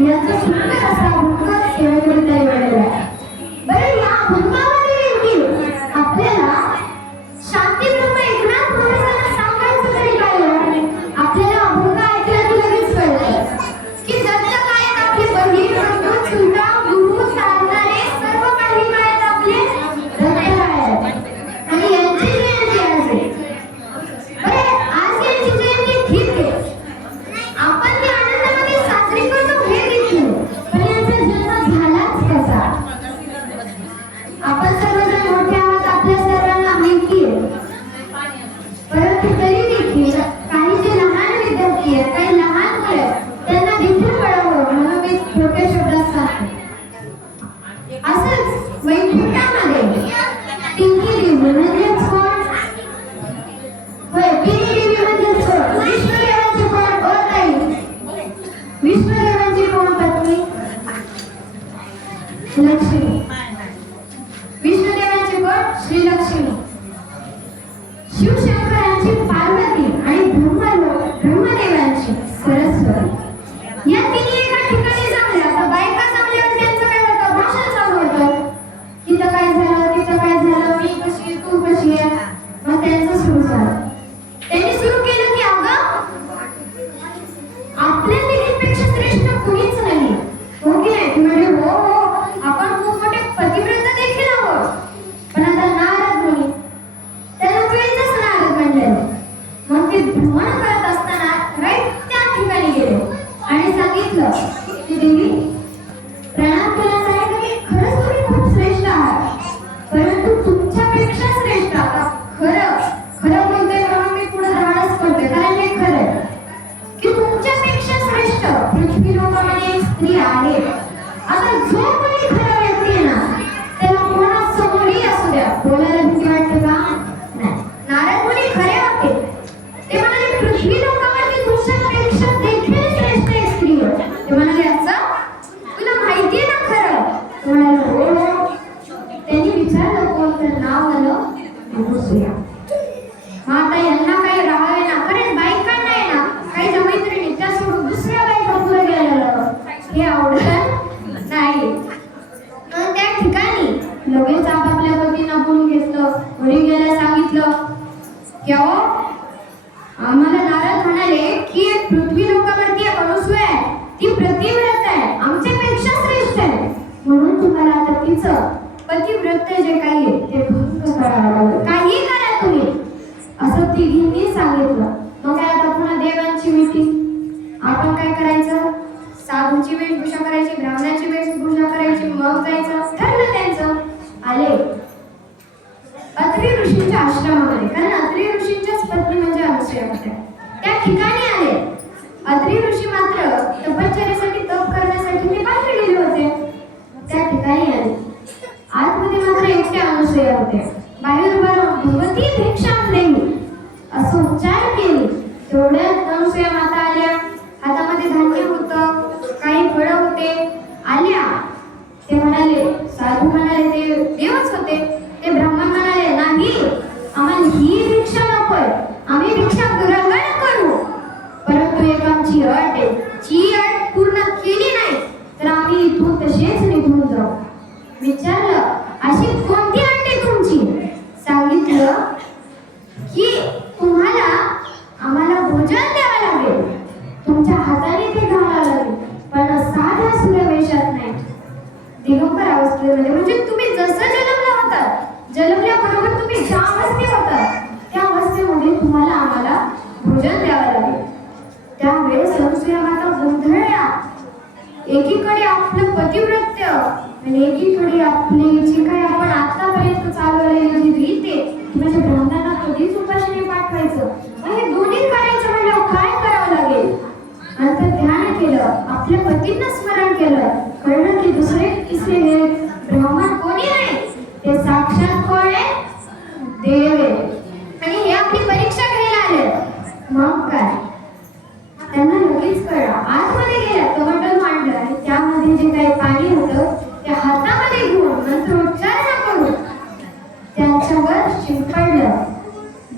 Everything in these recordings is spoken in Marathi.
ഇതൊക്കെ ശുദ്ധ രസ ഗുണ സേവനം കൈവിടില്ല やめて! त्यांचं पतिव्रत्य जे काही आहे ते भंग करावं लागलं. काही करा तुम्ही. असं तिघींनी सांगितलं. मग काय आता पुन्हा देवांची मीटिंग आपण काय करायचं? साधूची वेशभूषा करायची ब्राह्मणाची वेशभूषा करायची मग जायचं? ठरलं त्यांचं. आले. अत्री ऋषींच्या आश्रमामध्ये. कारण अत्री ऋषींच्याच पत्नी म्हणजे आश्रम होत्या. त्या ठिकाणी आले. अत्री ऋषी विचारलं अशी कोणती अंडी तुमची? सांगितलं की तुम्हाला आम्हाला भोजन द्यावं लागेल. तुमच्या हाताने ते घालावं लागेल. पण साध्या सुरवेशात नाही. दिगंबर अवस्थेमध्ये म्हणजे तुम्ही जसं जन्मला होता जन्मल्याबरोबर तुम्ही ज्या अवस्थेत होता त्या अवस्थेमध्ये तुम्हाला आम्हाला भोजन द्यावं लागेल. त्यावेळेस संसूया माता गोंधळल्या. एकीकडे आपलं पतिव्रत्य लेखी थोडी आपली जी काही आपण आतापर्यंत चालवलेली जी रीत म्हणजे ब्राह्मणांना कधीच उपाशीने पाठवायचं. मग हे दोन्ही करायचं म्हणलं काय करावं लागेल? नंतर ध्यान केलं आपल्या पतींना स्मरण केलं. कळलं की दुसरे तिसरे हे ब्राह्मण रस चिंतलं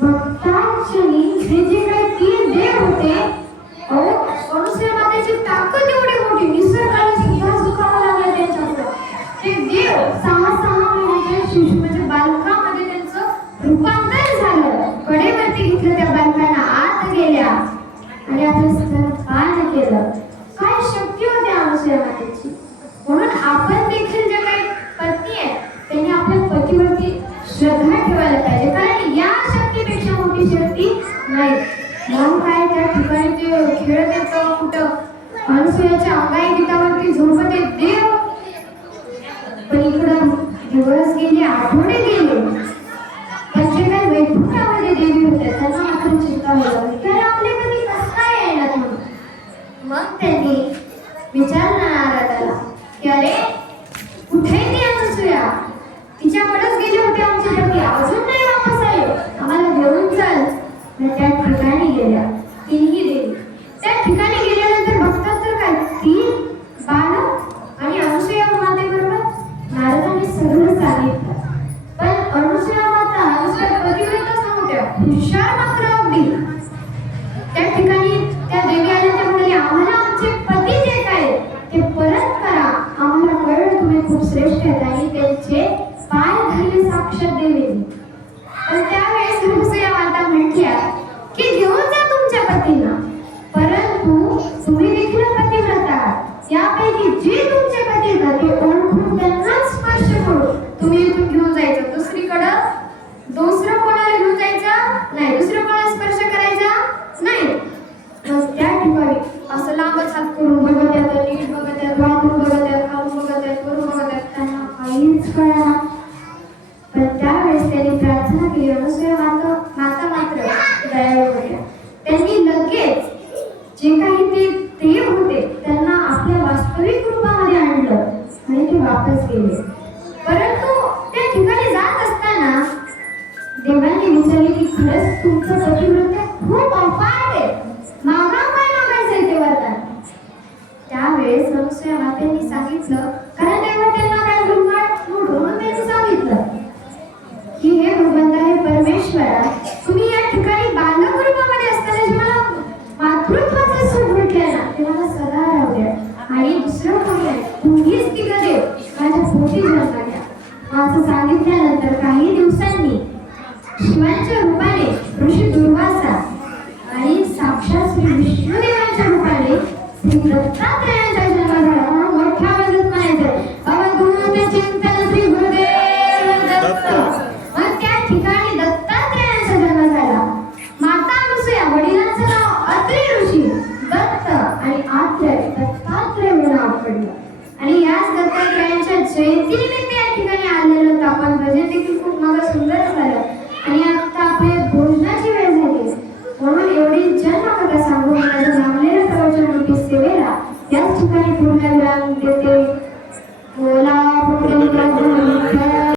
भक्ताक्षणी हे जे काही तीन देव होते अहो ताकद एवढी मोठी निसर्गाला सुद्धा सुखावं लागलं त्यांच्याकडे. ते देव सहा सहा महिन्याच्या शिशु म्हणजे बालकामध्ये त्यांचं रूपांतर झालं. कडेवरती घेतलं त्या बालकांना आत गेल्या. आणि आता स्तनपान केलं. काय शक्य होते आमच्या म्हणून आपण देखील नाही. मग काय त्या ठिकाणी ते खेळत येतं कुठं? अनुसूयाच्या अंगाई गीतावरती झोपत येत देव पण इकडं दिवस गेले आठवडे गेले. त्याचे जे काही वैकुंठामध्ये देवी होत्या त्यांना मात्र चिंता होता. तर आपले कधी कसं काय येणार मग त्यांनी विचारणार त्याला की अरे कुठे ती अनुसूया तिच्याकडेच गेले होते आमचे पती अजून नाही वापस आले आम्हाला घेऊन चल तर त्या ठिकाणी गेल्या. तिन्ही देवी. त्या ठिकाणी गेल्यानंतर बघतात तर काय? ती बाल आणि अनुसूया मातेबरोबर नारदाने सगळं सांगितलं. पण अनुसूया माता अनुसूया पतिव्रतच नव्हत्या. हुशार मात्र अगदी. त्या ठिकाणी त्या देवी आल्या त्या म्हणाल्या आम्हाला आमचे पती जे काय ते परत करा. आम्हाला कळलं तुम्ही खूप श्रेष्ठ आहेत आणि त्यांचे पाय धरले साक्षात देवी जे काही ते देव होते त्यांना आपल्या वास्तविक रूपामध्ये आणलं. आणि ते वापस गेले. ऋषी दुर्वासा आणि साक्षात श्री विष्णुदेवांच्या रूपाने श्री दत्तात्रयांचा जन्म झाला म्हणून मोठ्या आवाजात म्हणायचं अवधूत चिंतन श्री गुरुदेव दत्त. मग त्या ठिकाणी दत्तात्रयांचा जन्म झाला. माता अनुसूया वडिलांचं नाव अत्रे ऋषी दत्त आणि आत्रेय दत्तात्रय म्हणून नाव आणि याच दत्तात्रयांच्या जयंतीनिमित्त या ठिकाणी आलेलं होतो आपण. भजन देखील खूप मग सुंदर झालं. आणि आता आपली भोजनाची वेळ झाली. म्हणून एवढी जनमानता सांगून माझ्या जमलेल्या प्रवचन रूपी सेवेला याच ठिकाणी पूर्ण विराम देते मला